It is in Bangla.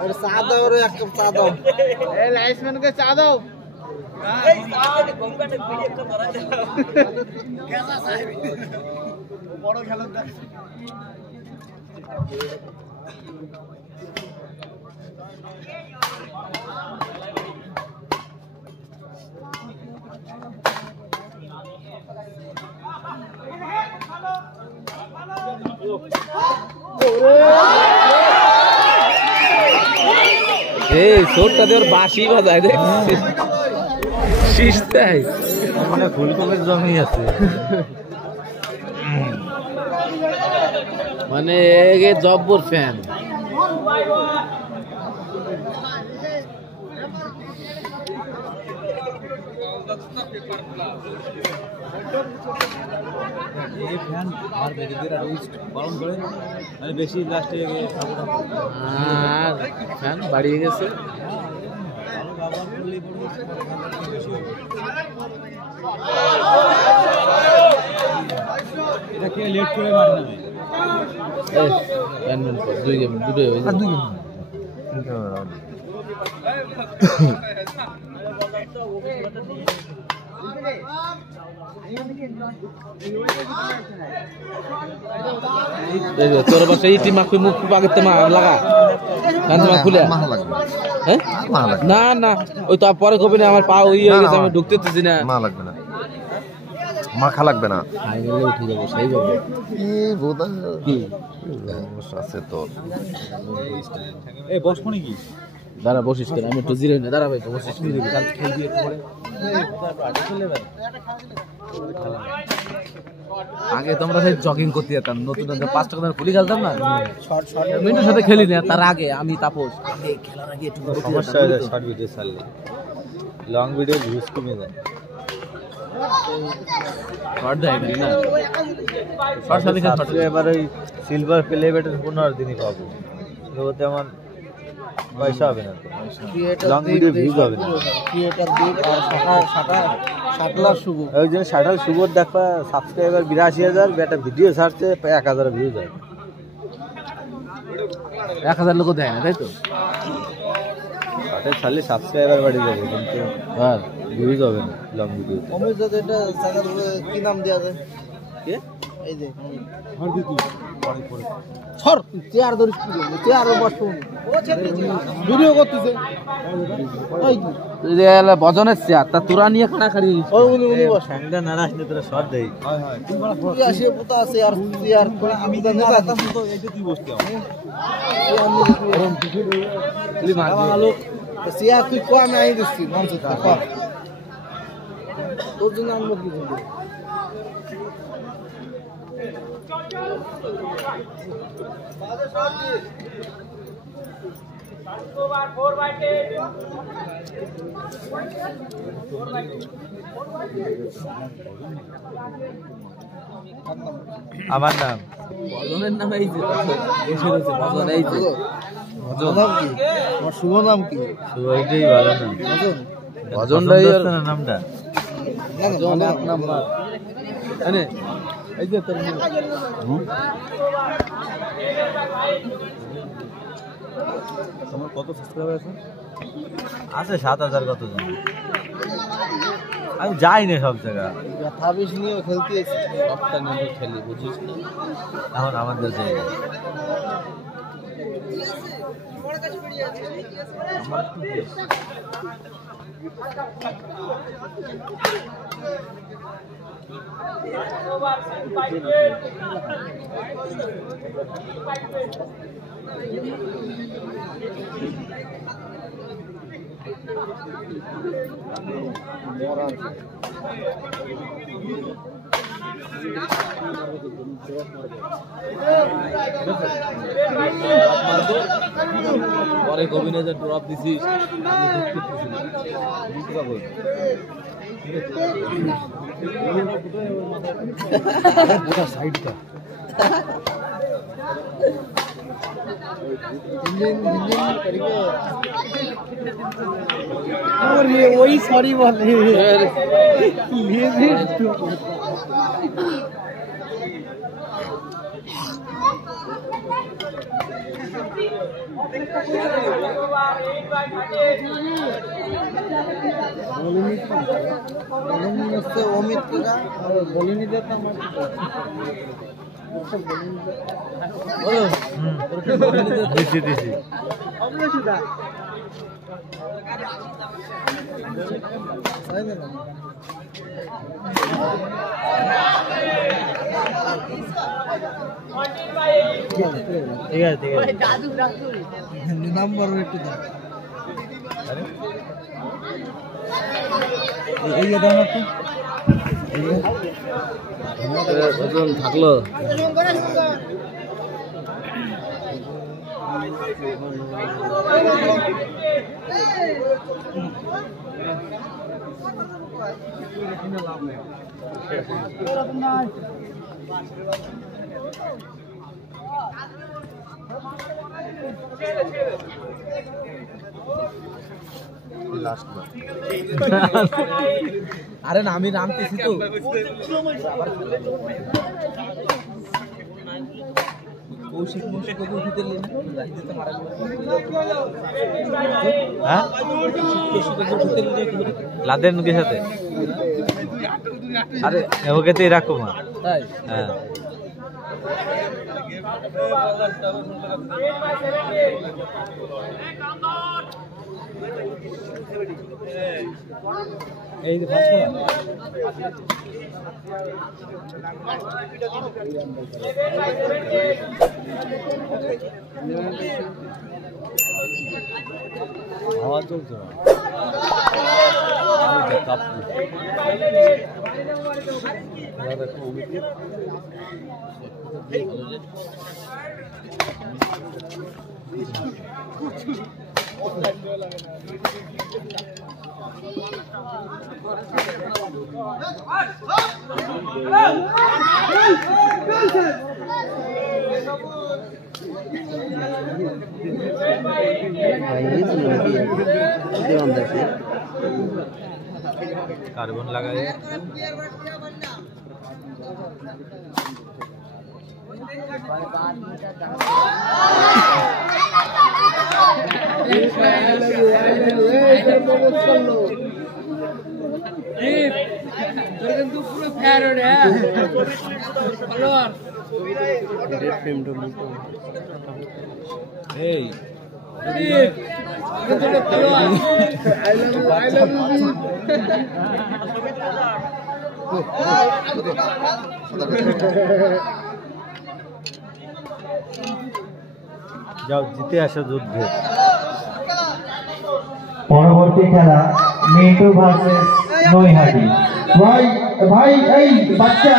और चा दो और एक कप चा दो ए लाइसमैन के चा दो कैसा साहब बड़ खेलोयाड़ শোটটা দিয়ে বাঁশি বাজায় দেখ শীষ দেয় মানে ফুলকপির জমি আছে মানে জব্বর ফ্যান বেশি লাস্টে ফ্যান বাড়িয়ে গেছে এটাকে লেট করে মারে না দুই গেম দুটোই হয়ে যায় তোর বাসা ইটি মাখি মুখ পাকে মা লাগা খুলে না না ওই তো পরে কবি না আমার পা ওই হয়ে গেছে আমি ঢুকতে দিচ্ছি না মা লাগবে না মাখা লাগবে না উঠে যাবো সেই যাবে কি আছে তোর এই বসমনি কি দাঁড়া বসিস কেন আমি একটু জিরে না দাঁড়া ভাই তো বসিস কাল খেল দিয়ে পরে আগে তোমরা সেই জগিং করতে যেতাম নতুন 5 টাকা দাম পুলি খেলতাম না মিন্টুর সাথে খেলি না তার আগে আমি তাপস আগে খেলার আগে একটু সমস্যা হয়ে যায় শর্ট ভিডিও ছাড়লে লং ভিডিও ভিউজ কমে যায় শর্ট দেয় না শর্ট সাথে খেল শর্ট এবার ওই সিলভার প্লে ব্যাটের 15 দিনই পাবো ওতে আমার পয়সা হবে না তো লং ভিডিও ভিউজ হবে না ক্রিয়েটর দিক আর শাটলার শুভ ওই জন্য শাটল শুভর দেখবা সাবস্ক্রাইবার 82,000 বেটা ভিডিও ছাড়ছে 1,000 ভিউজ হয় 1000 লোক দেয় না তাই তো শাটল ছাড়লে সাবস্ক্রাইবার বাড়ে যাবে কিন্তু হ্যাঁ ভিউজ হবে না লং ভিডিও অমিত দাদা এটা চ্যানেল কি নাম দেয়া যায় কে এই যে আর কি পরে পরে সর চেয়ার ধরিস কি চেয়ার বসবো ভিডিও করতেছে এই কি তুই যে বজনের চেয়ার তা তোরা নিয়ে খানা খাড়ি ওই উনি বস স্যাংডা না আসলে তোরা শর্ট দেই হয় হয় তুই আসে পুতা আছে আর চেয়ার আমি তো নেতা তো এইটা তুই বসতে হবে চেয়ার তুই কো আমি আই দিচ্ছি মঞ্চ তোর জন্য আনবো কি জন্য আমার নাম বজনের নাম এই যে বসে রয়েছে বজন এই যে নাম কি আমার শুভ নাম কি ওইটাই ভালো নাম বজনটাই না নামটা না এক নাম্বার আরে এই যে তোর তোমার কত সাবস্ক্রাইবার আছে 7,000 কত জন আমি যাই না সব জায়গায় থাবিস নিয়ে খেলতে এসে সবটা নিয়ে খেলি বুঝিস না এখন আমাদের জায়গা পরে গোবিন্দের ড্রপ দিছিস সাইডটা वही सॉरी बोले অমিত বলিনি দিছি ঠিক আছে নাম্বার একটু দাও থাকলো আরে না আমি নামতেছি তো কৌশিক মুশিক উঠিতে লাদেন কে সাথে আরে ওকে তো রাখো মা তাই হ্যাঁ এই যে ভাষা হাওয়া চলছে कार्बन लगाए যাও জিতে আসো যুদ্ধে পরবর্তী খেলা মিন্টু ভার্সেস নৈহাটি ভাই ভাই এই বাচ্চা